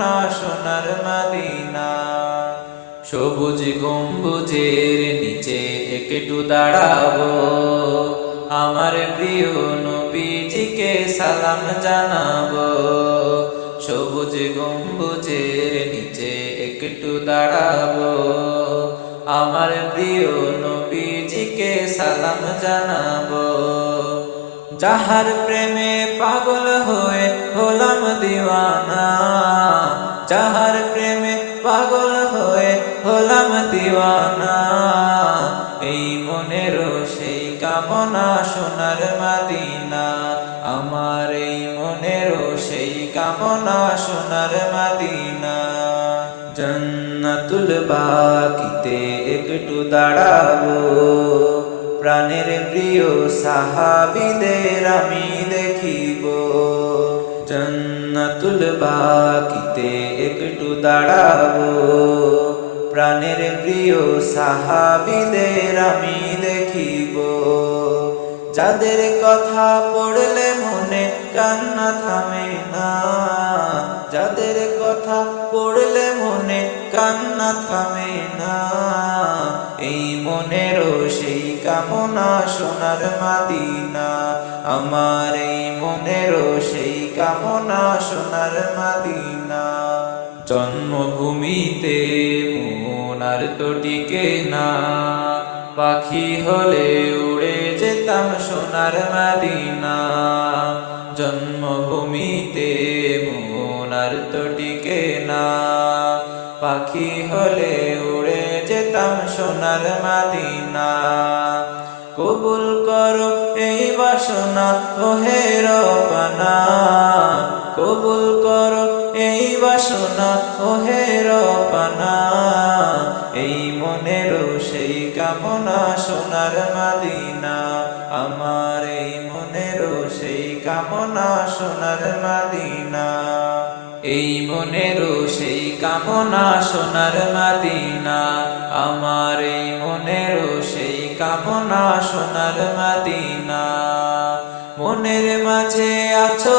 কামনা সোনার মাদিনা। সবুজ গম্বুজের নিচে একটু দাঁড়াবো। আমার প্রিয় নবীজিকে সালাম জানাব। সবুজ গম্বুজের নিচে একটু দাঁড়াবো। আমার প্রিয় নবীজিকে সালাম জানাব। যাহার প্রেমে পাগল হয়ে হলাম দিওয়ানা। যাহার প্রেমে পাগল হয়ে হলাম দিওয়ানা, এই মনেরও সেই কামনা সোনার মাদিনা, আমার এই মনেরও সেই কামনা সোনার মাদিনা। জন্নাতুল বাকিতে একটু দাঁড়াবো, প্রাণের প্রিয় সাহাবিদের আমি দেখিব। জন্নাতুল বাকিতে একটু দাঁড়াবো। প্রাণের প্রিয় সাহাবিদের আমি দেখিব। যাদের কথা পড়লে মনে কান্না থামে না। যাদের কথা পড়লে মনে কান্না থামে না। এই মনেরও সেই কামনা সোনার মাদিনা। আমার এই মনেরও সেই কামনা সোনার মাদিনা। জন্মভূমিতে মনার তো টিকে না। পাখি হলে উড়ে যেতাম সোনার মাদিনা। জন্মভূমিতে মনার তো টিকে না। পাখি হলে উড়ে যেতাম সোনার মাদিনা। কবুল করো এই বাসনা, ওহে রবানা কবুল করো, এই বাসনা, ওহে রবানা এই মনেরও সেই কামনা, সোনার মাদিনা। আমার এই মনেরও সেই কামনা, সোনার মাদিনা। এই মনেরও সেই কামনা, সোনার মাদিনা। আমার এই মনেরও সেই কামনা, সোনার মাদিনা। মনের মাঝে আছো